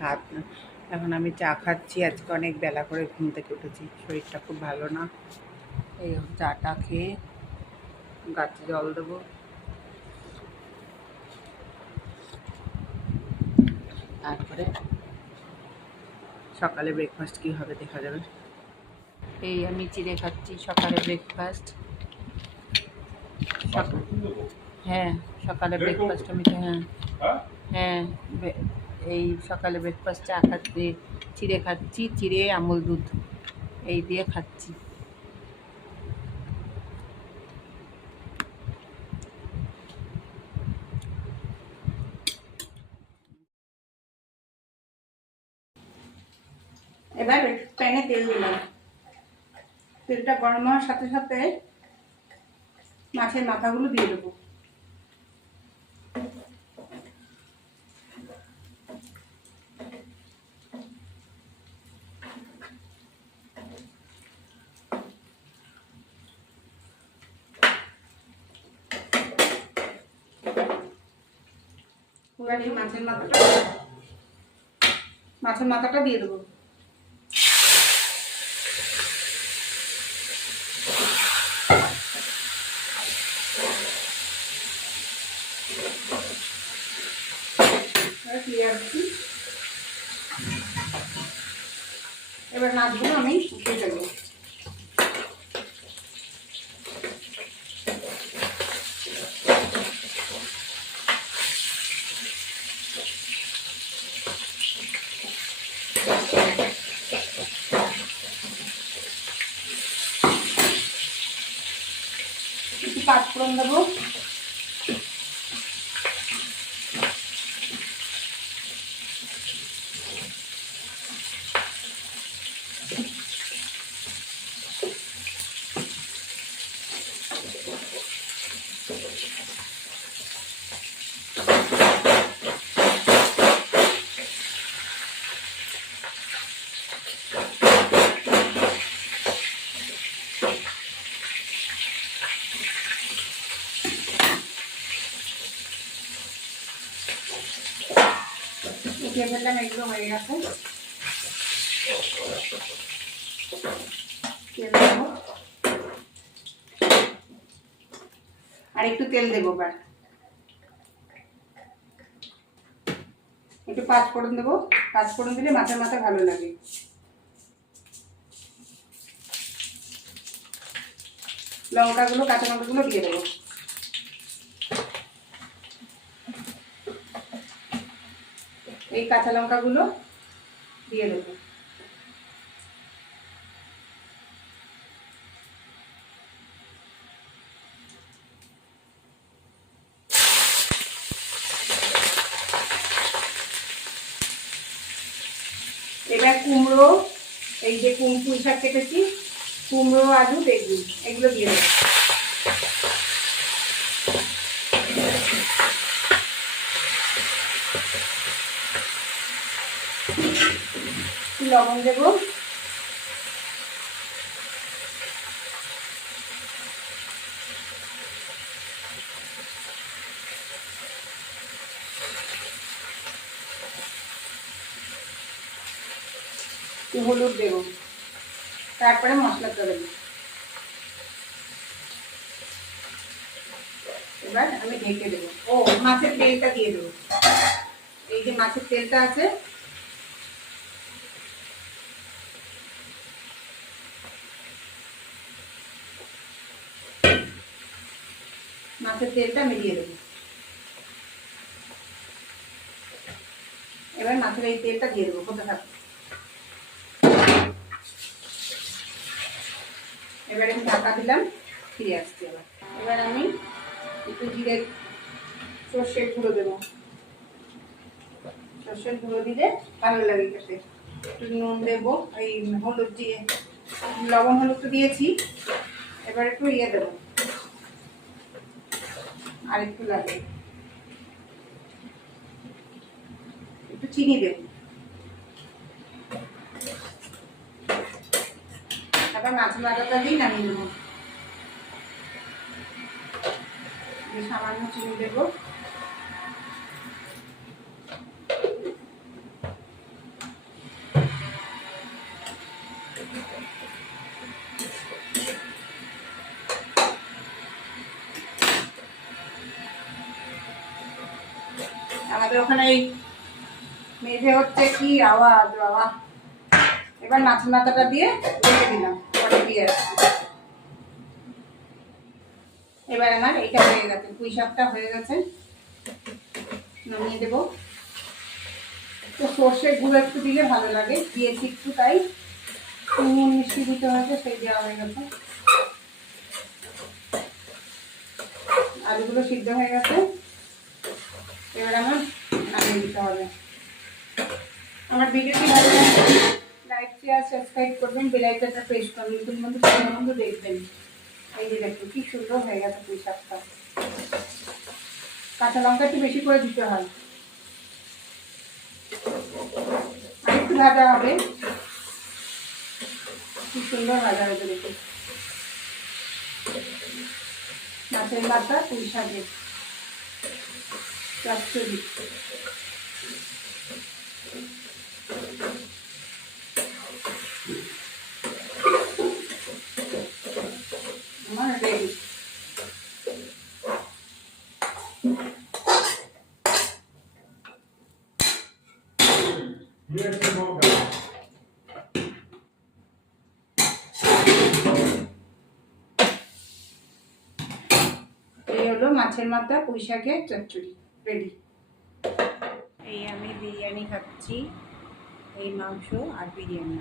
ভাত এখন আমি চা খাচ্ছি, আজকে অনেক বেলা করে ঘুম থেকে উঠেছি, শরীরটা খুব ভালো না। এই চাটা খেয়ে গাছে জল দেবো। তারপরে সকালে ব্রেকফাস্ট কী হবে দেখা যাবে। এই আমি চিড়ে খাচ্ছি সকালে ব্রেকফাস্ট হ্যাঁ সকালে ব্রেকফাস্ট আমি হ্যাঁ। হ্যাঁ এই সকালে ব্রেকফাস্ট চা খাচ্ছি, চিড়ে খাচ্ছি, চিড়ে আমুল দুধ, এই দিয়ে খাচ্ছি। এবার প্যানে তেল দিলাম। তেলটা গরম হওয়ার সাথে সাথে মাছের মাথাগুলো দিয়ে দেবো। এবার এই মাছের মাথাটা মাছের মাথাটা দিয়ে দেবো। এবার মাছগুলো আমি উঠে দেবো পাঁচফোড়ন দেবো। উঠিয়ে ফেললাম হয়ে গেছে আর একটু তেল দেবো এবার একটু পাঁচ ফোড়ন দেবো। পাঁচ ফোড়ন দিলে মাথার মাথা ভালো লাগে। লঙ্কাগুলো কাঁচা লঙ্কাগুলো দিয়ে দেবো। এই কাঁচা লঙ্কাগুলো দিয়ে দেবো। এবার কুমড়ো, এই যে কুম পুঁই শাক কেটেছি, কুমড়ো, আলু, বেগুন, এগুলো দিয়ে দেবো একটু লবণ দেবো। হলুদ দেবো। তারপরে মশলাটা দেবো। এবার আমি ঢেকে দেবো। ও, মাছের তেলটা দিয়ে দেবো। এই যে মাছের তেলটা আছে মাছের তেলটা আমি দিয়ে দেবো। এবার মাছের এই তেলটা দিয়ে দেবো কোথা থাকবে এবার আমি ঢাকা দিলাম, ফিরে আসছি এবার এবার আমি একটু জিরে সর্ষের গুঁড়ো দেবো। সর্ষের গুঁড়ো দিলে ভালো লাগে খেতে। একটু নুন দেবো, এই হলুদ দিয়ে, লবণ হলুদ দিয়েছি। এবার একটু ইয়ে দেবো। আর একটু লাগে। একটু চিনি দেবো। তারপর মাছ বাটাটা দিই নামিয়ে দিয়ে সামান্য চিনি দেবো। আমাদের ওখানে এই মেঝে হচ্ছে কি আওয়াজ, বাবা। এবার মাছ মাথাটা দিয়ে রেখে দিলাম পরে দিয়ে এবার আমার এটা হয়ে গেছে, পুঁই শাকটা হয়ে গেছে। নামিয়ে দেবো। তো সর্ষের গুঁড়ো একটু দিলে ভালো লাগে, দিয়েছি একটু তাই। নুন মিষ্টি দিতে হয়েছে, সেই দেওয়া হয়ে গেছে। আলুগুলো সিদ্ধ হয়ে গেছে। এবার আমার নামিয়ে দিতে হবে। আমার ভিডিওটি ভালো লাগলে লাইক শেয়ার সাবস্ক্রাইব করবেন বেলাইকাটা প্রেস করবেন, নতুন বন্ধু বন্ধু দেখবেন। এই যে দেখুন, কি সুন্দর হয়ে গেছে পুঁই কাঁচা লঙ্কা একটু বেশি করে দিতে হয়। একটু ভাজা হবে। কি সুন্দর ভাজা হয়েছে দেখুন। মাছের মাথা শাকের। রেডি এই হলো মাছের মাথা পুঁই শাকের চচ্চড়ি। রেডি এই আমি বিরিয়ানি খাচ্ছি এই মাংস আর বিরিয়ানি।